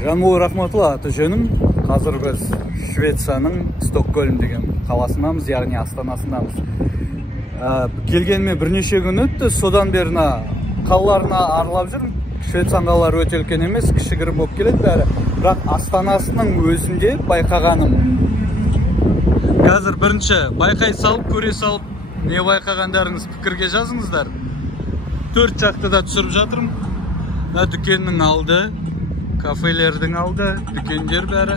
Жанбол рахматулла аты жөнім. Қазір біз Швецияның Стокгольм деген қаласындамыз, яғни астанасындамыз. Келгеніме бірнеше күн өтті, содан беріне қалаларына аралап жүрмін. Швецияның қалалары өте үлкен емес, кішігірім болып келеді бәрі. Бірақ астанасының өзінде байқағаным. Қазір бірінші байқай салып, көре салып, не байқағандарыңыз пікірге жазыңыздар. 4 жақтыда түсіріп жатырмын. Дүкеннің алды, кафелердің алды, дүкендер бәрі.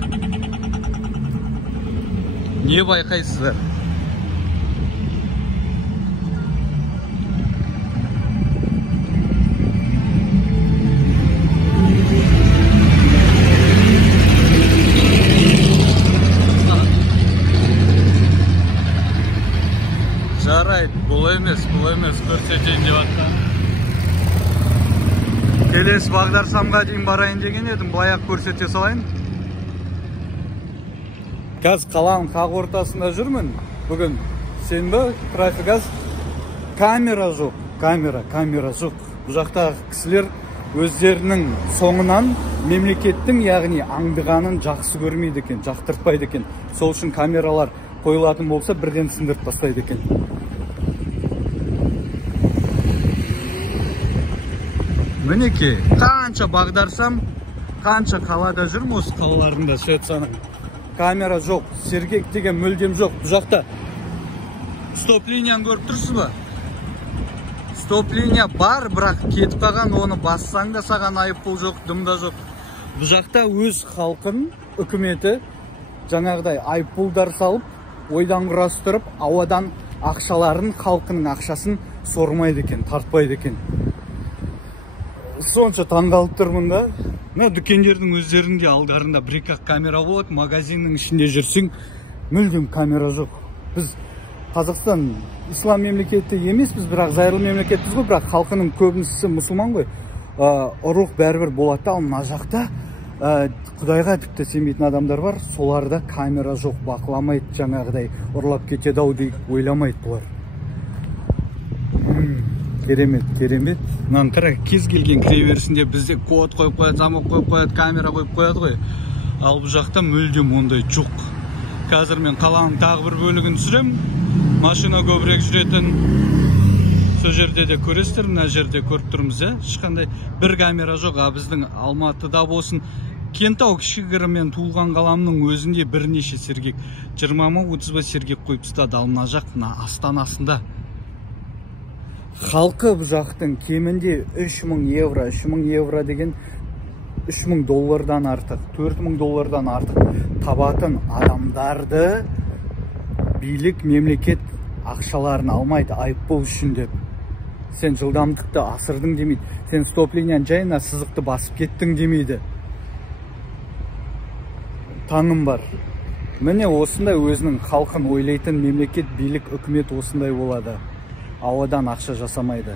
Не байқайсыздар? Жарайды, бұл емес, көрсетейін деп атқан. Келесі Бағдаршамға дейін барайын деген едім, бұлаяқ көрсете салайын. Қазір қаланың қақ ортасында жүрмін. Бүгін сенбі, трафик аз. Камера жоқ, камера жоқ. Бұл жақтағы кісілер өздерінің соңынан мемлекеттің, яғни аңдығанын жақсы көрмейді екен, жақтыртпайды екен. Сол үшін камералар қойылатын болса, бірден сындырып тастайды екен. Мінеке, қанша Бағдаршам, қанша қалада жүрмін осы қалаларында Швецияның. Камера жоқ, сергек деген мүлдем жоқ. Бұл жақта стоп линияны көріп тұрсыз ба? Стоп линия бар, бірақ кетіп қалған, оны бассаң да саған айыппұл жоқ, дымда жоқ. Бұл жақта өз халқын, үкіметі жаңағыдай айыппұлдар салып, ойдан құрастырып, ауадан ақшаларын, халқының ақшасын сормайды екен, тартпайды екен. Сонша таңғалып тұрмын да. Дүкендердің өздерінде алдарында бір-екі камера болады, магазиннің ішінде жүрсең, мүлдем камера жоқ. Біз Қазақстан ислам мемлекеті емеспіз, бірақ зайырлы мемлекетпіз ғой, бірақ халқының көбінісі мұсылман ғой. Ұрлық бәрібір болады, ал мына жақта Құдайға тіпті сенбейтін адамдар бар, соларда камера жоқ, бақыламайды, жаңағыдай ұрлап кетеді-ау деп ойламайды бұлар. Керемет. Мынаны қара, кез келген кіреберісінде бізде код қойып қояды, замок қойып қояды, камера қойып қояды ғой. Ал бұл жақта мүлдем ондай жоқ. Қазір мен қаланың тағы бір бөлігін түсіремін. Машина көбірек жүретін. Сол жерде де көресіздер, мына жерде көріп тұрмыз, ешқандай бір камера жоқ. Біздің Алматыда болсын, Кентау кішігірімен туылған қаламның өзінде бірнеше сергек, 20-30 сергек қойып тастады. Ал мына жақ астанасында халқы бұл жақтың кемінде 3000 евро деген $3000 артық, $4000 артық табатын адамдарды билік, мемлекет ақшаларын алмайды айыппұл үшін деп. Сен жылдамдықты асырдың демейді, сен стоп линиян жайына сызықты басып кеттің демейді. Таңым бар. Міне осындай өзінің халқын ойлайтын мемлекет, билік, үкімет осындай болады. Ауадан ақша жасамайды.